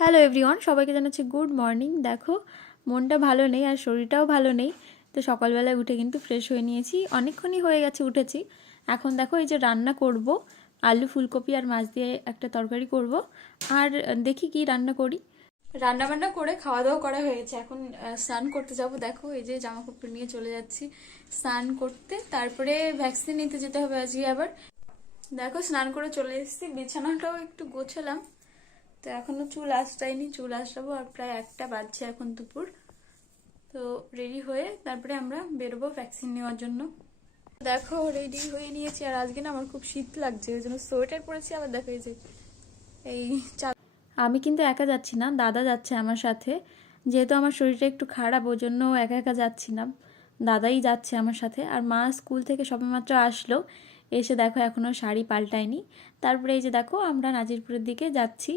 Hello everyone সবাইকে জানাচ্ছি good morning দেখো, মনটা ভালো নেই আর শরীরটাও ভালো নেই। তো সকালবেলায় উঠে কিন্তু ফ্রেশ হয়ে নিয়েছি। অনেকক্ষণই হয়ে গেছে উঠেছি। এখন দেখো, এই যে রান্না করব। আলু, ফুলকপি আর মাছ দিয়ে একটা তরকারি করব। আর দেখি কি রান্না করি। রান্না বান্না করে খাওয়া দাওয়া করা হয়েছে। এখন স্নান করতে যাব। দেখো, এই যে জামা কাপড় নিয়ে চলে যাচ্ছি স্নান করতে। তারপরে ভ্যাকসিন নিতে যেতে হবে আজকে আবার। দেখো, স্নান করে চলে এসেছি। বিছানাটাও একটু গোছালাম। তো এখনও চুল আসটাইনি চুল আসব আর প্রায় একটা বাজছে এখন দুপুর। তো রেডি হয়ে তারপরে আমরা বেরোবো ভ্যাকসিন নেওয়ার জন্য। দেখো রেডি হয়ে নিয়েছি। আর আজকে না আমার খুব শীত লাগছে, ওই জন্য সোয়েটার পরেছি, আবার দেখো এই যে এই আমি কিন্তু একা যাচ্ছি না, দাদা যাচ্ছে আমার সাথে। যেহেতু আমার শরীরটা একটু খারাপ, ওই জন্য একা একা যাচ্ছি না। দাদাই যাচ্ছে আমার সাথে। আর মা স্কুল থেকে সবেমাত্র আসলো। এসে দেখো এখনও শাড়ি পাল্টায়নি। তারপরে এই যে দেখো, আমরা নাজিরপুরের দিকে যাচ্ছি।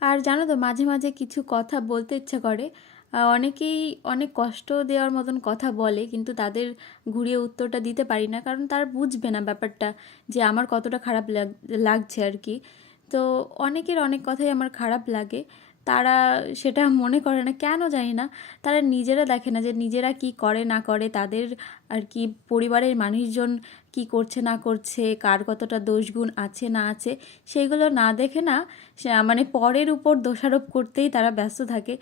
আর জানো তো, মাঝে মাঝে কিছু কথা বলতে ইচ্ছা করে। অনেকেই অনেক কষ্ট দেওয়ার মতন কথা বলে, কিন্তু তাদের ঘুরিয়ে উত্তরটা দিতে পারি না, কারণ তারা বুঝবে না ব্যাপারটা যে আমার কতটা খারাপ লাগ- লাগছে আর কি। তো অনেকের অনেক কথাই আমার খারাপ লাগে। তারা সেটা মনে করে না। কেন জানি না, তারা নিজেরা দেখে না যে নিজেরা কি করে না করে, তাদের আর কি পরিবারের মানুষজন কি করছে না করছে, কার কতটা দোষগুণ আছে না আছে সেইগুলো না দেখে না মানে পরের উপর দোষারোপ করতেই তারা ব্যস্ত থাকে।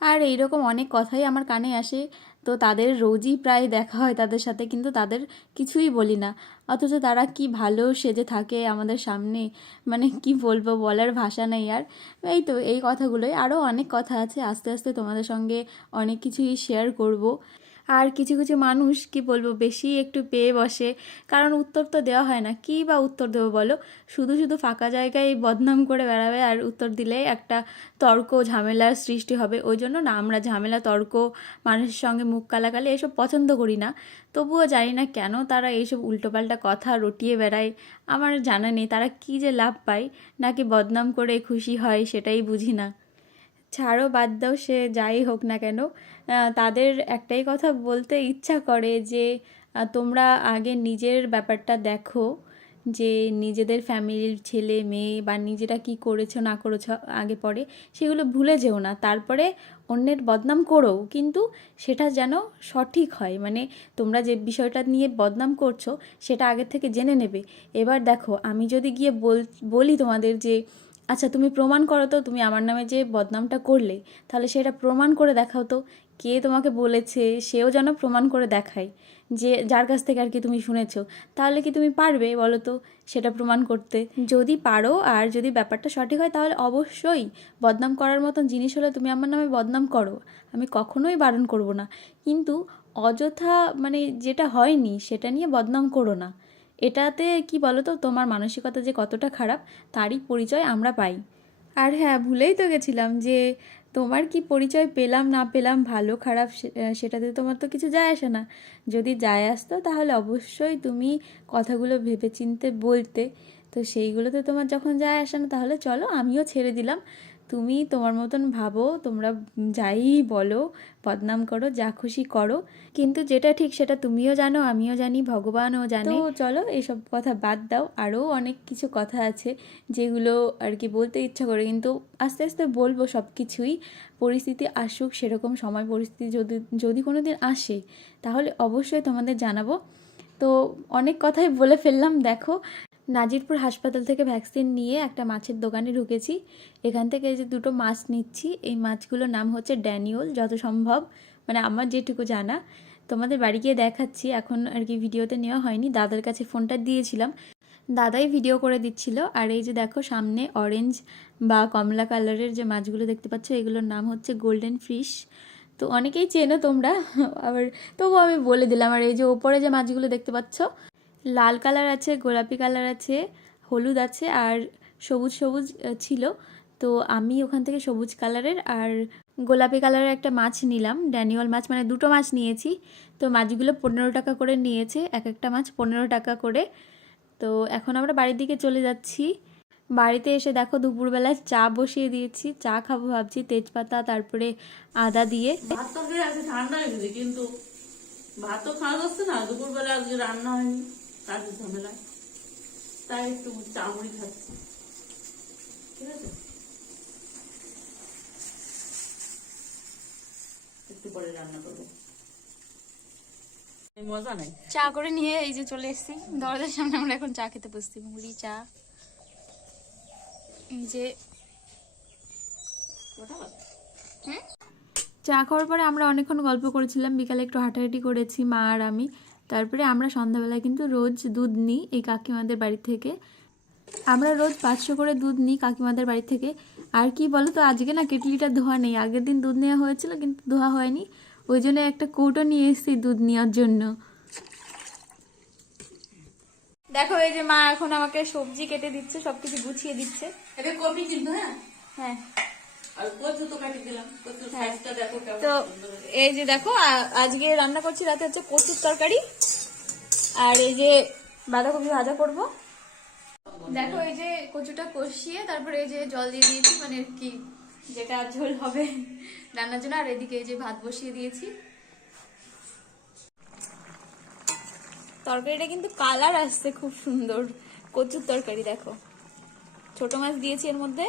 আর এইরকম অনেক কথাই আমার কানে আসে। তো তাদের রোজই প্রায় দেখা হয় তাদের সাথে, কিন্তু তাদের কিছুই বলি না। অথচ তারা কি ভালো সেজে থাকে আমাদের সামনে মানে কি বলব বলার ভাষা নেই আর। এই তো, এই কথাগুলোই। আরও অনেক কথা আছে, আস্তে আস্তে তোমাদের সঙ্গে অনেক কিছুই শেয়ার করব। আর কিছু কিছু মানুষ, কি বলব, বেশি একটু পেয়ে বসে। কারণ উত্তর তো দেওয়া হয় না। কী বা উত্তর দেবো বলো? শুধু শুধু ফাঁকা জায়গায় বদনাম করে বেড়াবে আর উত্তর দিলে একটা তর্ক, ঝামেলার সৃষ্টি হবে। ওই জন্য না, আমরা ঝামেলা, তর্ক, মানুষের সঙ্গে মুখ কালাকালি এসব পছন্দ করি না। তবুও জানি না কেন তারা এইসব উল্টোপাল্টা কথা রটিয়ে বেড়ায়। আমার জানা নেই তারা কী যে লাভ পায়। নাকি বদনাম করে খুশি হয় সেটাই বুঝি না। ছাড়ো, বাদ দাও, সে যাই হোক না কেন। তাদের একটাই কথা, বলতে ইচ্ছা করে যে তোমরা আগে নিজের ব্যাপারটা দেখো যে, নিজেদের ফ্যামিলির ছেলে, মেয়ে বা নিজেরা কি করেছ, না করেছ আগে পরে, সেগুলো ভুলে যেও না। তারপরে অন্যের বদনাম করো, কিন্তু সেটা যেন সঠিক হয়। মানে তোমরা যে বিষয়টা নিয়ে বদনাম করছ, সেটা আগের থেকে জেনে নেবে। এবার দেখো, আমি যদি গিয়ে বল, বলি তোমাদের যে আচ্ছা তুমি প্রমাণ করো তো, তুমি আমার নামে যে বদনামটা করলে, তাহলে সেটা প্রমাণ করে দেখাও তো। কে তোমাকে বলেছে, সেও যেন প্রমাণ করে দেখায়। যে, যার কাছ থেকে আর কি তুমি শুনেছো। তাহলে কি তুমি পারবে বলো তো, সেটা প্রমাণ করতে? যদি পারো, আর যদি ব্যাপারটা সঠিক হয়, তাহলে অবশ্যই বদনাম করার মতন জিনিস হলে তুমি আমার নামে বদনাম করো। আমি কখনোই বারণ করব না। কিন্তু অযথা মানে যেটা হয়নি, সেটা নিয়ে বদনাম করো না। এটাতে কি বলো তো তোমার মানসিকতা যে কতটা খারাপ, তারই পরিচয় আমরা পাই। আর হ্যাঁ ভুলেই তো গেছিলাম যে তোমার কি পরিচয় পেলাম, না পেলাম, ভালো, খারাপ সেটাতে তোমার তো কিছু যায় আসে না। যদি যায় আসতো, তাহলে অবশ্যই তুমি কথাগুলো ভেবেচিন্তে বলতে। তো সেইগুলোতে তোমার যখন যায় আসে না, তাহলে চলো আমিও ছেড়ে দিলাম। তুমি তোমার মতন ভাবো, তোমরা যাই বলো, বদনাম করো, যা খুশি করো। কিন্তু যেটা ঠিক সেটা তুমিও জানো, আমিও জানি, ভগবানও জানে। চলো এসব কথা বাদ দাও। আরও অনেক কিছু কথা আছে যেগুলো আর কি বলতে ইচ্ছা করে। কিন্তু আস্তে আস্তে বলব সব কিছুই। পরিস্থিতি আসুক, সেরকম সময় পরিস্থিতি যদি যদি কোনো দিন আসে, তাহলে অবশ্যই তোমাদের জানাব। তো অনেক কথাই বলে ফেললাম, দেখো। নাজিরপুর হাসপাতাল থেকে ভ্যাকসিন নিয়ে একটা মাছের দোকানে ঢুকেছি। এখান থেকে যে দুটো মাছ নিচ্ছি, এই মাছগুলোর নাম হচ্ছে ড্যানিওল যত সম্ভব। মানে আমার যেটুকু জানা। তোমাদের বাড়ি গিয়ে দেখাচ্ছি, এখন আর কি ভিডিওতে নেওয়া হয়নি। দাদার কাছে ফোনটা দিয়েছিলাম। দাদাই ভিডিও করে দিচ্ছিল। আর এই যে দেখো, সামনে অরেঞ্জ বা কমলা কালারের যে মাছগুলো দেখতে পাচ্ছ, এগুলোর নাম হচ্ছে গোল্ডেন ফিশ। তো অনেকেই চেনো তোমরা। আবার তবু আমি বলে দিলাম, আর এই যে ওপরে যে মাছগুলো দেখতে পাচ্ছ লাল কালার আছে, গোলাপি কালার আছে, হলুদ আছে আর সবুজ সবুজ ছিল। তো আমি ওখান থেকে সবুজ কালারের আর গোলাপি কালারের একটা মাছ নিলাম। ড্যানিওয়াল মাছ মানে দুটো মাছ নিয়েছি। তো মাছগুলো পনেরো টাকা করে নিয়েছে, এক একটা মাছ পনেরো টাকা করে। তো এখন আমরা বাড়ির দিকে চলে যাচ্ছি। বাড়িতে এসে দেখো দুপুরবেলায় চা বসিয়ে দিয়েছি। চা খাব ভাবছি, তেজপাতা, তারপরে আদা দিয়ে। ঠান্ডা লেগেছে, কিন্তু ভাত তো খাওয়া যাচ্ছে না। দুপুরবেলা আজকে রান্না হয়নি। তাদের ঝামেলায়। তাই একটু চা খাচ্ছে। ঠিক আছে? একটু পরে রান্না করব। চা করে নিয়ে এই যে চলে এসেছি। দরজার সামনে আমরা এখন চা খেতে বসছি। মুড়ি চা। এই যে চা খাওয়ার পরে আমরা অনেকক্ষণ গল্প করেছিলাম। বিকালে একটু হাঁটাহাঁটি করেছি মা আর আমি। তারপরে আমরা সন্ধ্যাবেলায় কিন্তু রোজ দুধ নিই এই কাকিমাদের বাড়ি থেকে। আমরা রোজ পাঁচশো করে দুধ নিই কাকিমাদের বাড়ি থেকে। আর কি বলো তো আজকে না কেটলিটা ধোয়া নেই আগের দিন দুধ নেওয়া হয়েছিল কিন্তু ধোয়া হয়নি। ওই জন্য একটা কৌটো নিয়ে এসেছি দুধ নেওয়ার জন্য। দেখো এই যে মা এখন আমাকে সবজি কেটে দিচ্ছে সবকিছু গুছিয়ে দিচ্ছে। এটা কপি কিন্তু হ্যাঁ? হ্যাঁ। তো হয়েছে। এই যে দেখো আজকে রান্না করছি রাতে হচ্ছে কচুর তরকারি। আর এই যে বাঁধাকপি ভাজা করব। দেখো এই যে কচুটা কষিয়ে তারপরে এই যে জল দিয়ে দিয়েছি মানে কি যেটা ঝোল হবে রান্নার জন্য। আর এদিকে এই যে ভাত বসিয়ে দিয়েছি। তরকারিটা কিন্তু কালার আসছে খুব সুন্দর। কচুর তরকারি দেখো। ছোট মাছ দিয়েছি এর মধ্যে।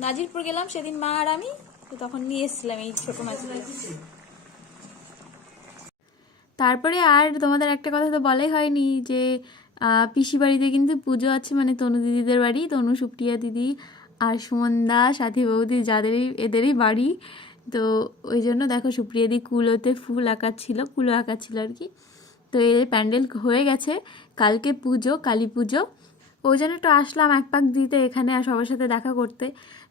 নাজিরপুর গেলাম, সেদিন মা আর আমি, তো তখন নিয়ে এসেছিলাম এই ছোট মাছগুলো তারপরে আর তোমাদের একটা কথা তো বলাই হয়নি যে পিসি বাড়িতে কিন্তু পুজো আছে মানে তনু দিদিদের বাড়ি, তনু, সুপ্রিয়া দিদি আর সুমনদা সাথী বৌদি যাদেরই, এদেরই বাড়ি। তো ওই জন্য দেখো সুপ্রিয়া দি কুলোতে ফুল আঁকাচ্ছিল, কুলো আঁকাচ্ছিল আর কি। তো এই প্যান্ডেল হয়ে গেছে, কালকে পুজো, কালী পুজো। ওই জন্য একটু আসলাম, এক পাক দিতে এখানে আর সবার সাথে দেখা করতে।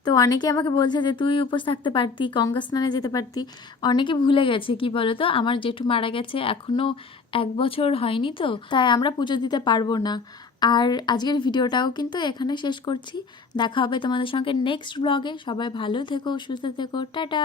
তো অনেকে আমাকে বলছে যে, তুই উপোস থাকতে পারতি গঙ্গা স্নানে যেতে পারতি। অনেকে ভুলে গেছে, কি বলো তো আমার জেঠু মারা গেছে এখনও এক বছর হয়নি তো, তাই আমরা পুজো দিতে পারব না। আর আজকের ভিডিওটাও কিন্তু এখানে শেষ করছি। দেখা হবে তোমাদের সঙ্গে নেক্সট ব্লগে সবাই ভালো থেকো, সুস্থ থেকো, টাটা!